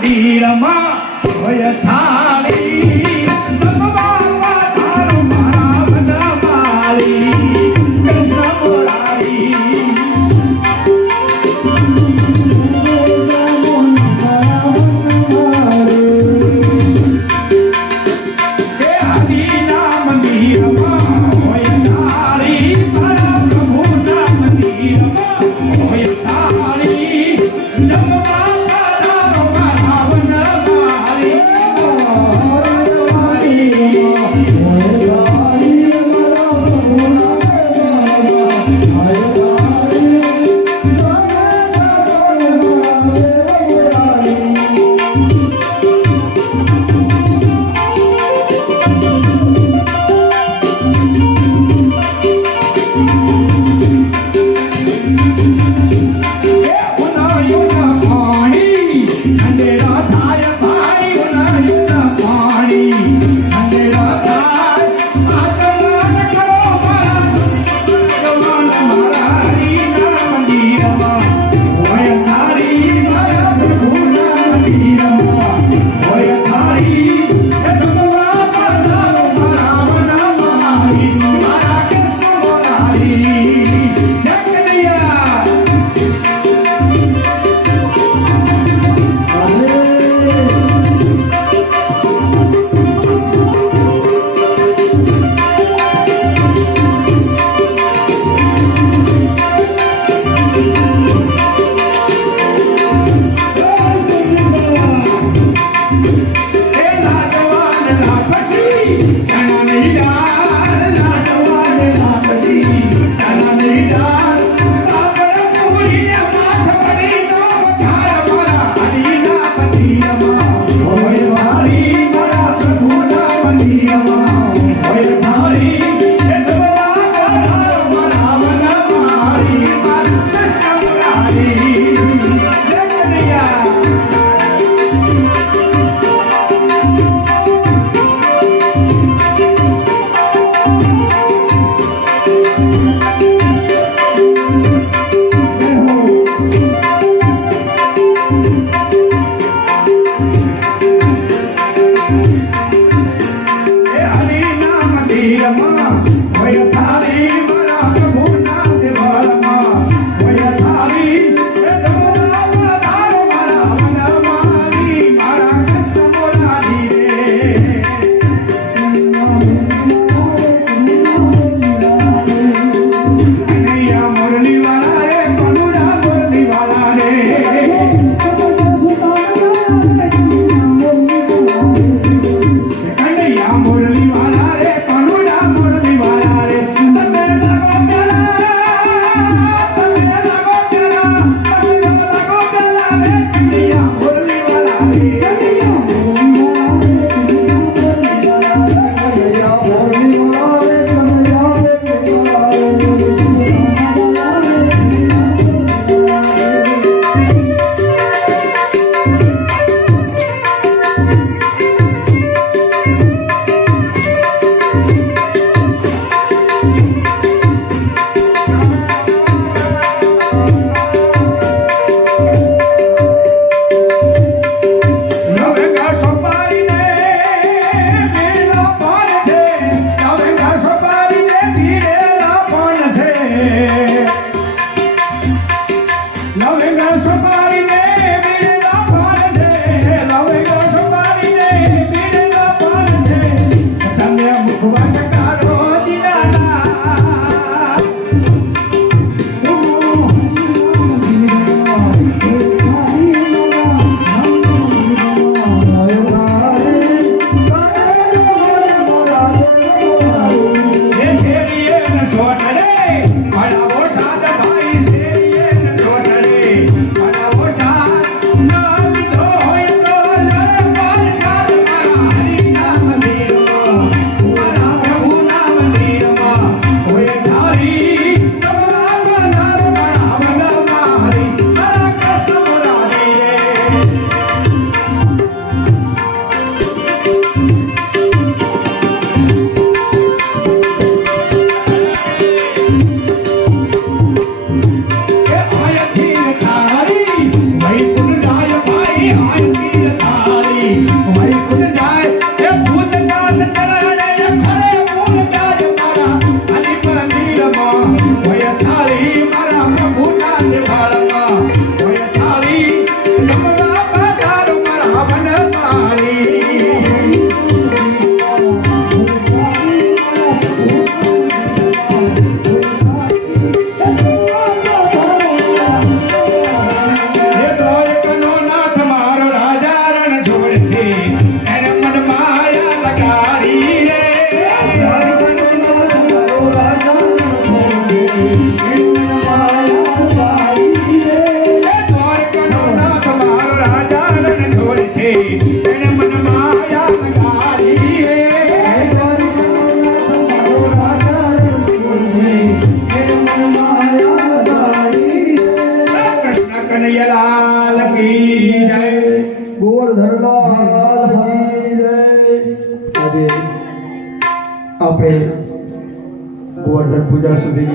મંદિરમાં ભય થાય. लाल की जय। गोवर्धन लाल की